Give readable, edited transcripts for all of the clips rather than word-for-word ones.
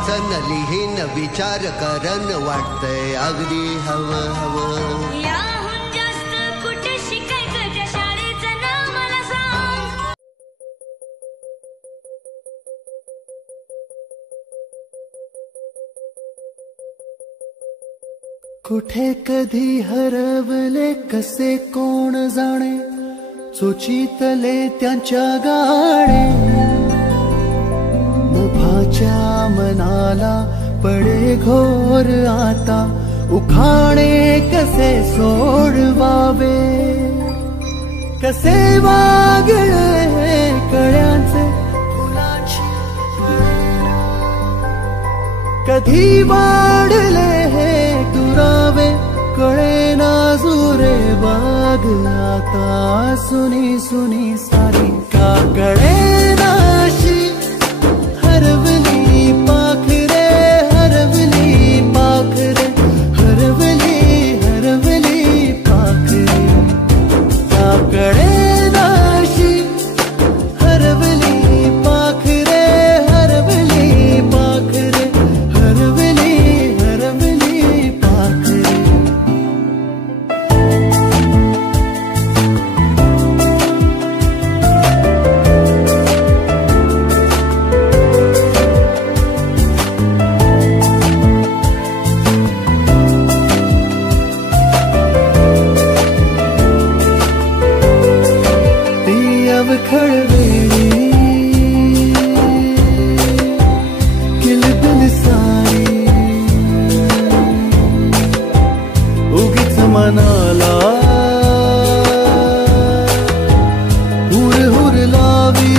वाचन लिहीन विचार करन वाटतंय अगदी हवं हवं. याहून जास्त कुठे शिकायचं त्या शाळेचं नाव मला सांग. कुठे कधी हरवले कसे कोण जाणे चोचीतले त्यांच्या गाणे. मुभाच्या मनाला पडे घोर आता उखाणे कसे सोडवावे. कसे वागळे कळ्यांचे फुलाची कधी वाढले हे दुरावे कळे ना जुरे बाग आता सुनी सुनी सारी का कळे नाशी हरवली पाखरे हरवली पाखरे हरवली हरवली पाखरे का कळे नाशी हरवली पाखरे हरवली पाखरे हरवली हरवली पाखरे. खळवेळी किलबिल सारी उगीच मनाला हुर हुर लावी.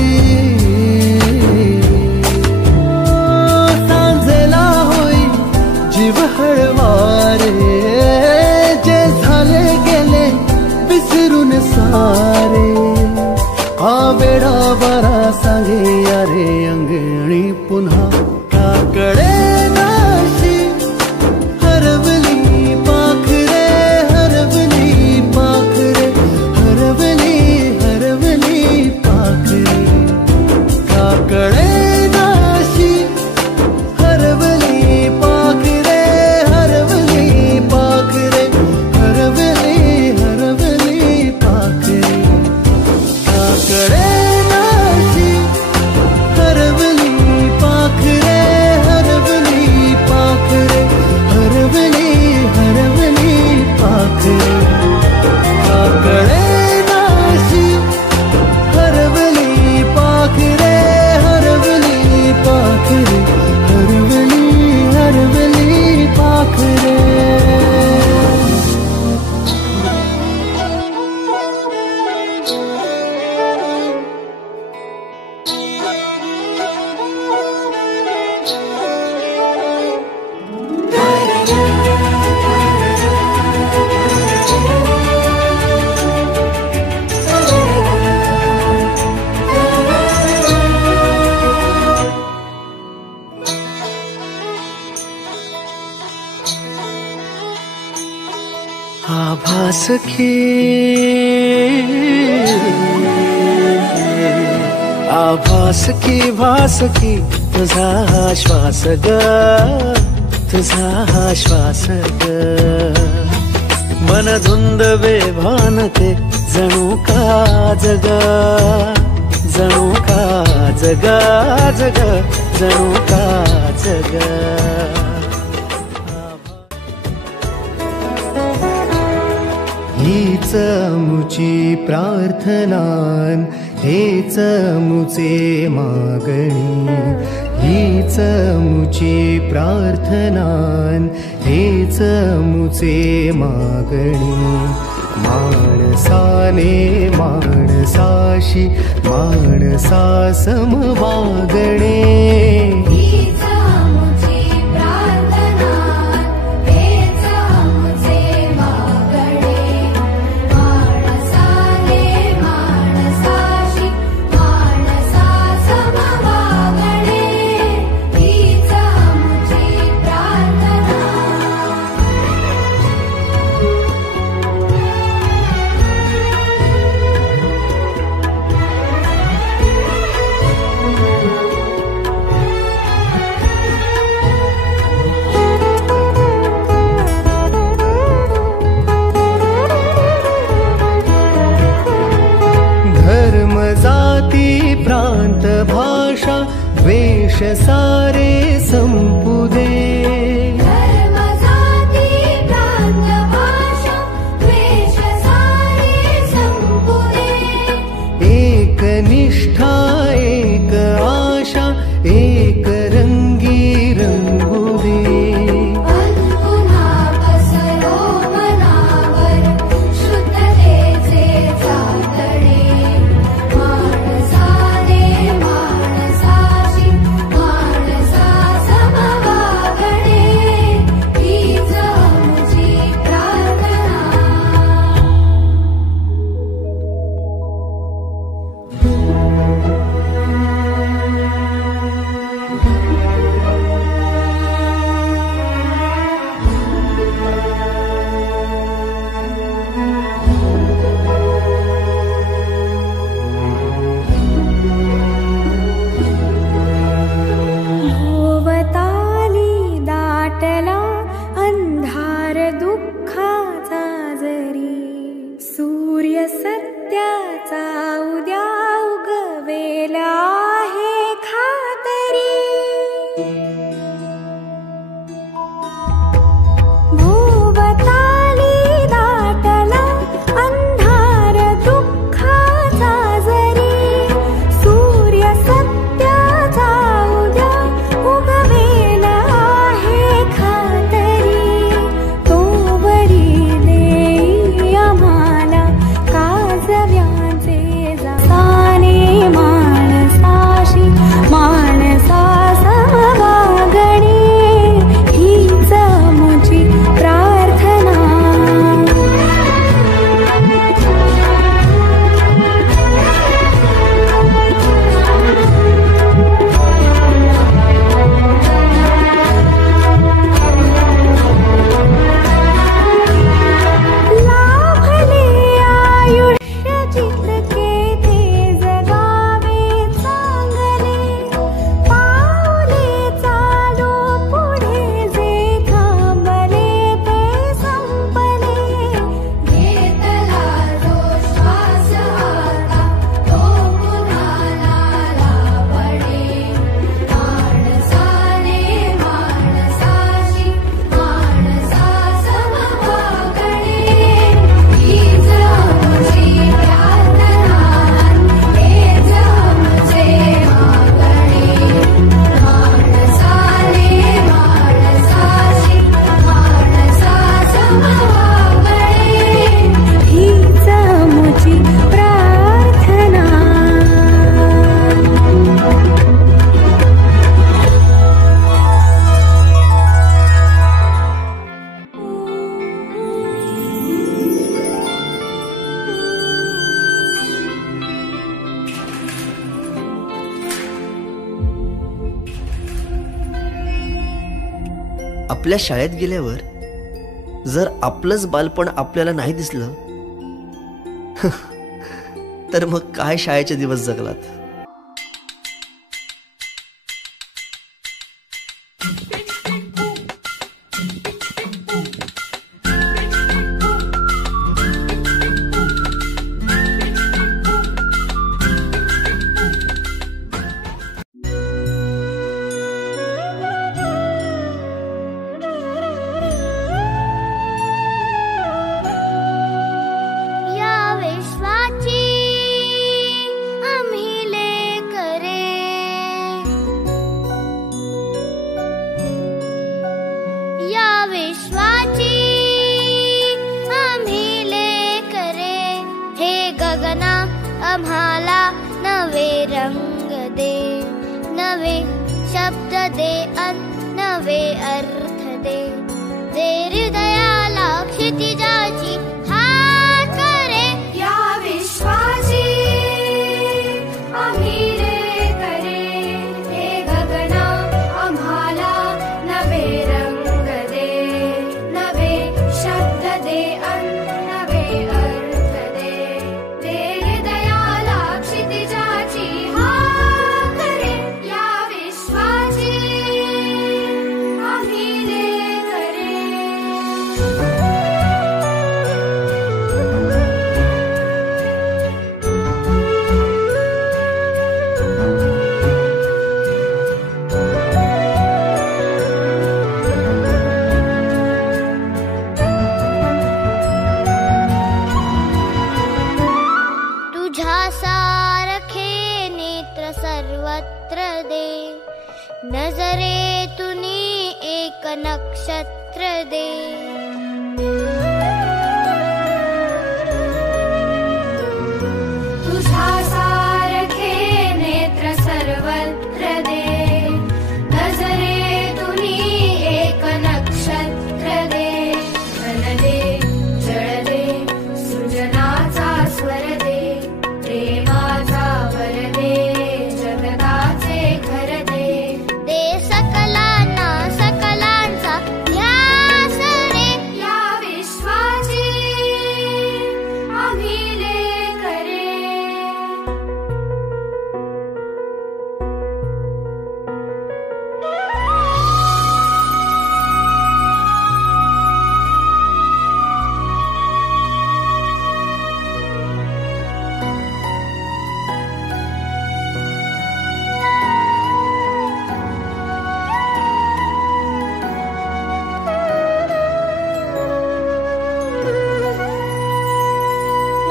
सांजेला होई जीव हळवारे जे झाले गेले विसरून सारे. वेडा बरा सांगे अरे अंगणी पुन्हा का कळे नाशी हरवली पाखरे हरवली पाखरे हरवली हरवली पाखरे का कळे नाशी हरवली पाखरे हरवली पाखरे हरवली हरवली पाखरे का कळे नाशी हरवली पाखरे हरवली पाखरे हरवली हरवली पाखरे का कळे नाशी हरवली पाखरे हरवली पाखरे हरवली हरवली पाखरे. आभास की आभास की भास की तुझा श्वास ग तुझा श्वास ग. मन धुंद बेभान ते जणू का जग जणू का जग जग जणू का जग. हीच मुची प्रार्थनान हेच मुचे मागणी. हीच मुची प्रार्थनान हेच मुचे मागणी. माणसाने माणसाशी माणसा सम वागणे. सारे संपू दे. धर्म जाती प्रांत भाषा द्वेष सारे संपू दे. एक निष्ठा एक आशा एक रंगी रंगू दे. पुन्हा पसरो मनावर शुद्धतेचे चांदणे. माणसाने माणसाशी माणसा समवागणे. हीच आमची प्रार्थना. भोवताली दाटला अंधार दुःखाचा जरी. सूर्य सत्याचा उद्या उगवेला आहे खातरी. भोवताली दाटला अंधार दुःखाचा जरी. सूर्य सत्याचा उद्या उगवेला आहे खातरी. तोवरी देई आम्हाला काजव्याचे जाणे. माणसाशी माणसा समवागणे. हीच आमची प्रार्थना. लाभले आयुष्य चित्रके ते जगावे चांगले. पावले चालो पुढे जे थांबले ते संपले. घेतला जो श्वास आता तो पुन्हा लाभणे. माणसाने माणसाशी माणसा समवागणे. हीच आमची प्रार्थना. हेच आमचे मागणे. माणसाने माणसाशी माणसा समवागणे. हीच आमची प्रार्थना. आपल्या शाळेत गेल्यावर जर आपलंच बालपण आपल्याला नाही दिसलं तर मग काय शाळेचे दिवस जगलात. या विश्वाची आम्ही लेकरे. या विश्वाची आम्ही लेकरे. हे गगना आम्हाला नवे रंग दे. नवे शब्द दे अन नवे अर्थ दे. दे हृदयाला क्षितिजाची हात करे. या विश्वाची आम्ही लेकरे. हे गगना आम्हाला नवे रंग दे. नवे शब्द दे अन नवे अर्थ दे. दे हृदयाला क्षितिजाची हात करे. या विश्वाची आम्ही लेकरे. पत्र दे, नजरेतुनी एक नक्षत्र दे. तुझा सारखे नेत्र सर्वत्र दे, नजरेतुनी एक नक्षत्र दे. धन दे, जळ दे, सृजनाचा स्वर दे, प्रेमाचा वर दे, जगताचे घर दे. दे सकलांना सकलांचा ध्यास रे, या विश्वाची आम्ही लेक रे.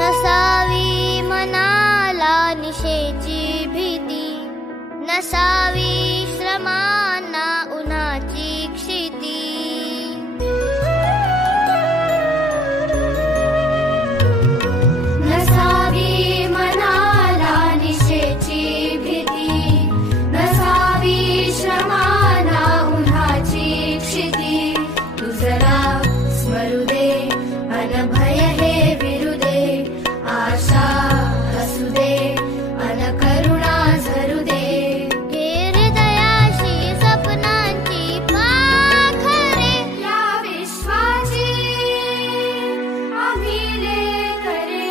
नसावी मनाला निशेची भीती, नसावी श्रमांना उन्हाची क्षिती. नसावी मनाला निशेची भीती, नसावी श्रमांना उन्हाची क्षिती. तुझला स्मरू दे, अनभय हे विरू दे, आशा हसू दे, अनकरुणा झरू दे. हे हृदयाशी स्वप्नांची पाखरे, या विश्वाची आम्ही लेक रे.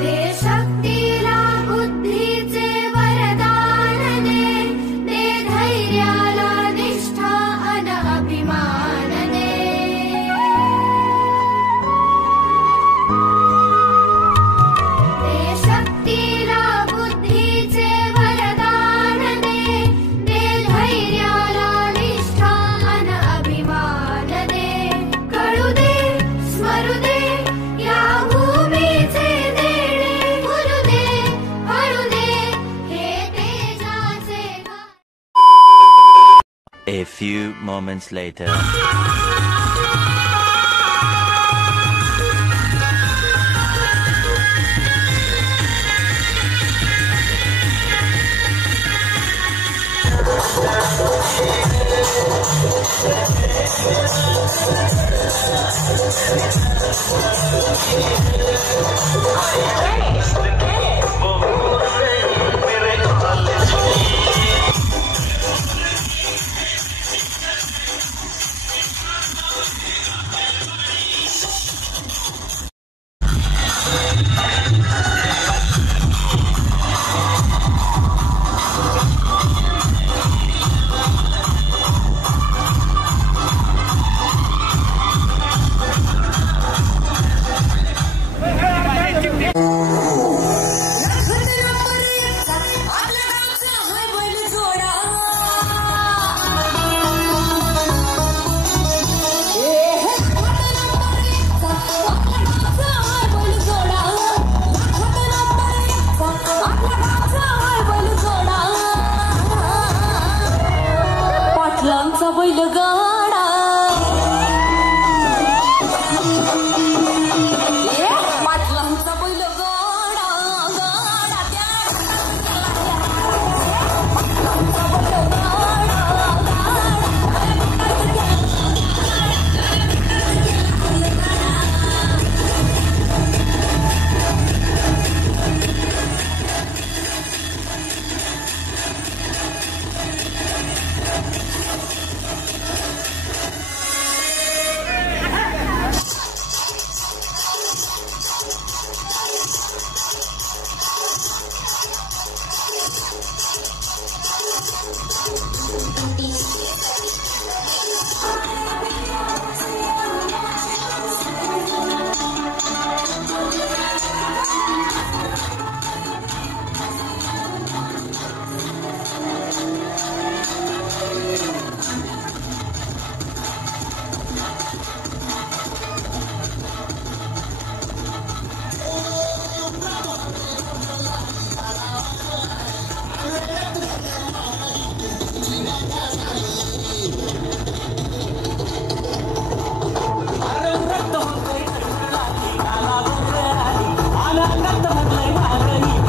दे शक्तीला बुद्धीचे वरदान दे, दे धैर्याला निष्ठा अन अभिमान दे. दे शक्तीला बुद्धीचे वरदान दे, दे धैर्याला निष्ठा अन अभिमान दे. कळू दे, स्मरू दे, या भूमीचे देणे, फुलू दे, फळू दे, हे तेजाचे गा. A few moments later. तर म्हटलंय भारी